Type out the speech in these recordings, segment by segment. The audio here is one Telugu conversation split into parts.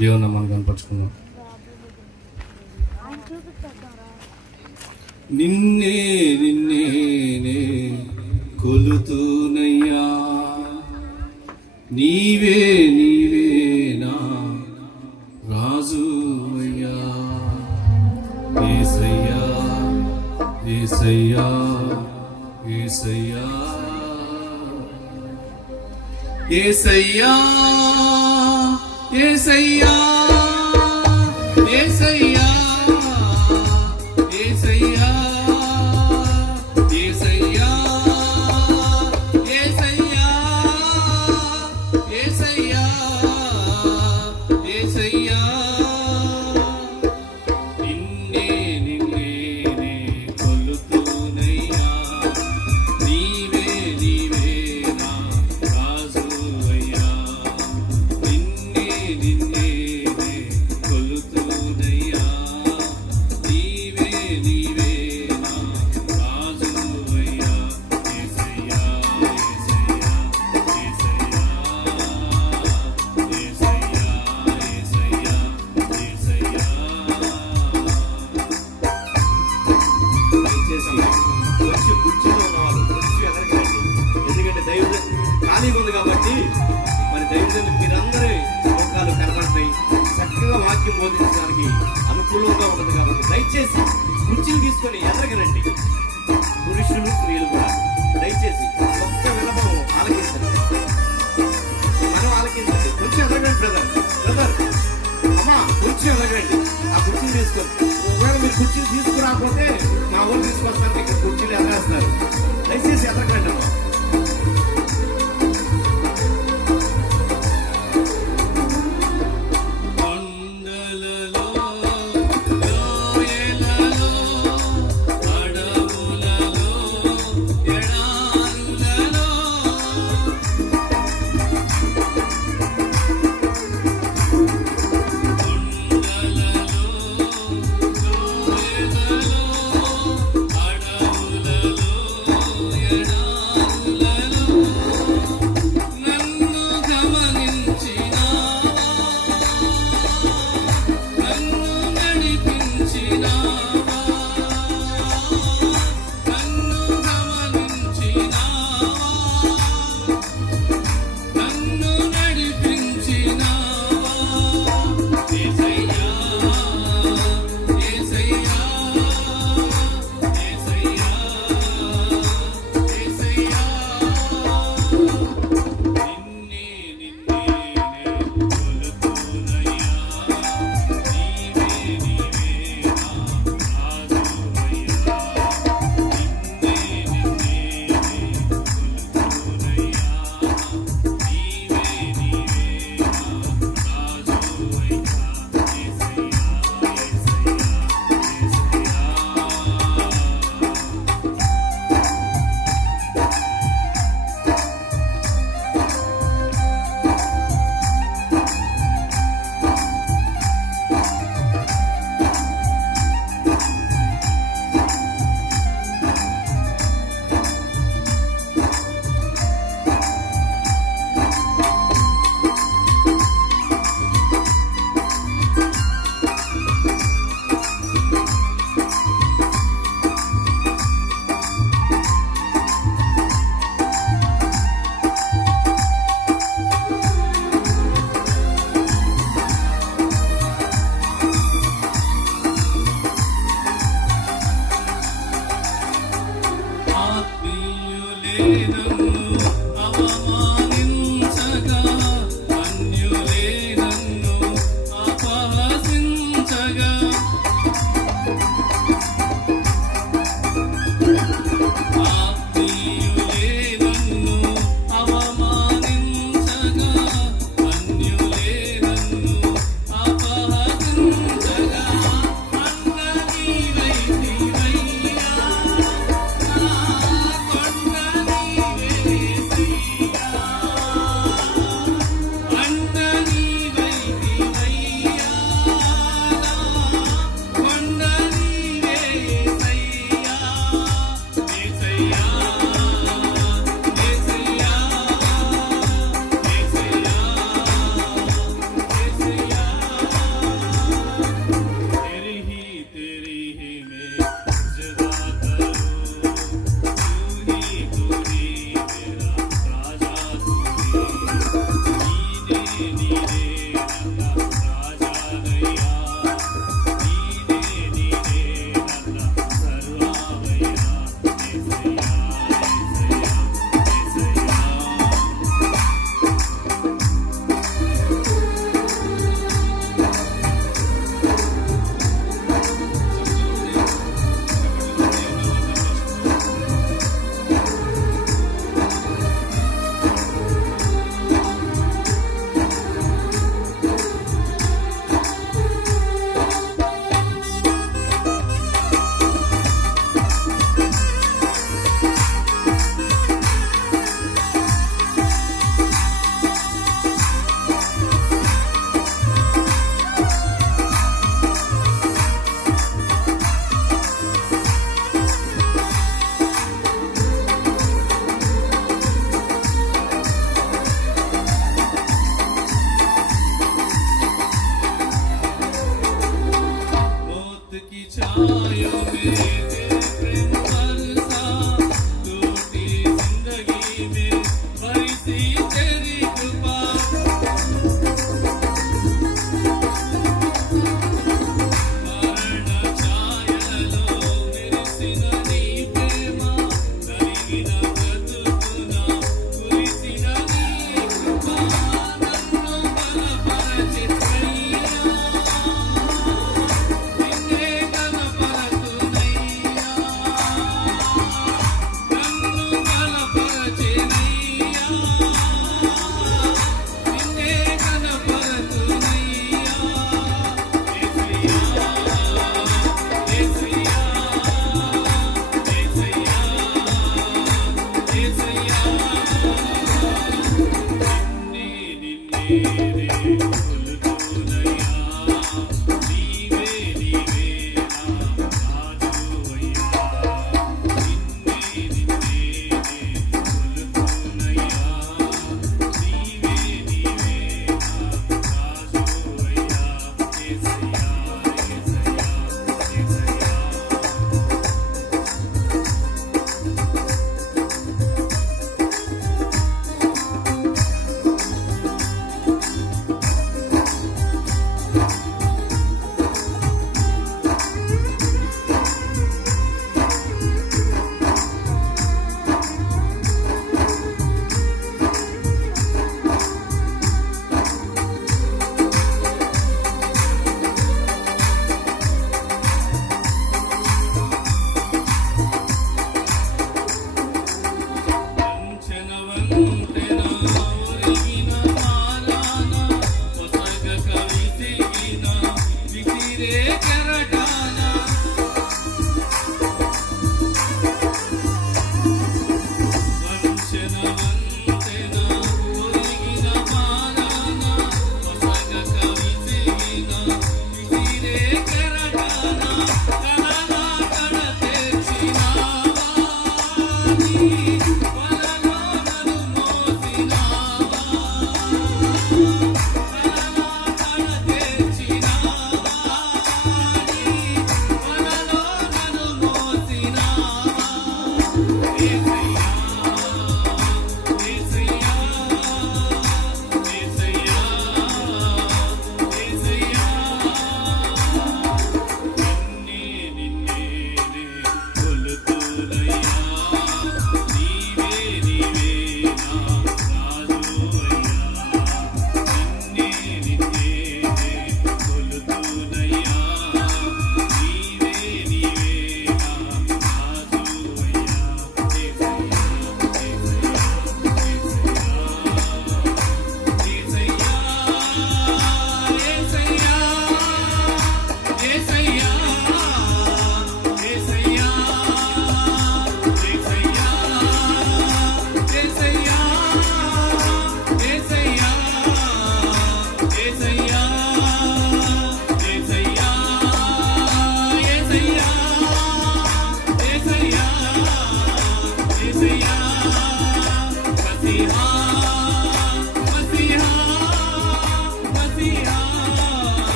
దేవుని మనం కనపరుచుకుందాం. నిన్నే నిన్నే నే కొలుతూనయ్యా, నీవే నీవే నా రాజువయ్యా. యేసయ్యా యేసయ్యా యేసయ్యా యేసయ్యా యేసయ్యా యేసయ్యా యేసయ్యా యేసయ్యా యేసయ్యా యేసయ్యా యేసయ్యా నిన్నే నిన్నే నే కొలుతూనయ్యా, నీవే నీవే నా రాజువయ్యా. నిన్నే నిన్నే నే కొలుతూనయ్యా, నీవే నీవే నా రాజువయ్యా. యేసయ్యా యేసయ్యా యేసయ్యా యేసయ్యా యేసయ్యా యేసయ్యా. దయచేసి వచ్చి కుర్చీలో ఉన్నవాళ్ళు కుర్చీ ఎదరికి రండి. ఎందుకంటే దైవజన్ ఖాళీగా ఉంది కాబట్టి మరి దైవజన్ మీరందరూ ముఖాలు కనబడతాయి, చక్కగా వాక్యం బోధించడానికి అనుకూలంగా ఉంటుంది కాబట్టి దయచేసి కుర్చీలు తీసుకొని ఎదరికి రండి. పురుషులు స్త్రీలు కూడా దయచేసి ఒక్క వినపం ఆలకించండి, మనం ఆలకించండి. కుర్చీ ఎదగండి బ్రదర్, బ్రదర్ అమ్మా కుర్చీ ఎదగండి. ఆ కుర్చీని తీసుకొని ఒకవేళ మీరు కుర్చీలు తీసుకురాకపోతే మా ఊరు తీసుకొస్తారు, ఇక్కడ కుర్చీలు ఎదగేస్తారు. దయచేసి ఎదగండి అమ్మా. కొండలలో లోయలలో అడవులలో ఎడారులలో కొండలలో లోయలలో అడవులలో ఎడారులలో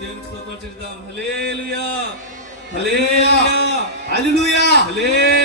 దేవునికి స్తోత్రాలు చెల్లిద్దాం. హల్లెలూయా హల్లెలూయా హల్లెలూయా హల్లెలూయా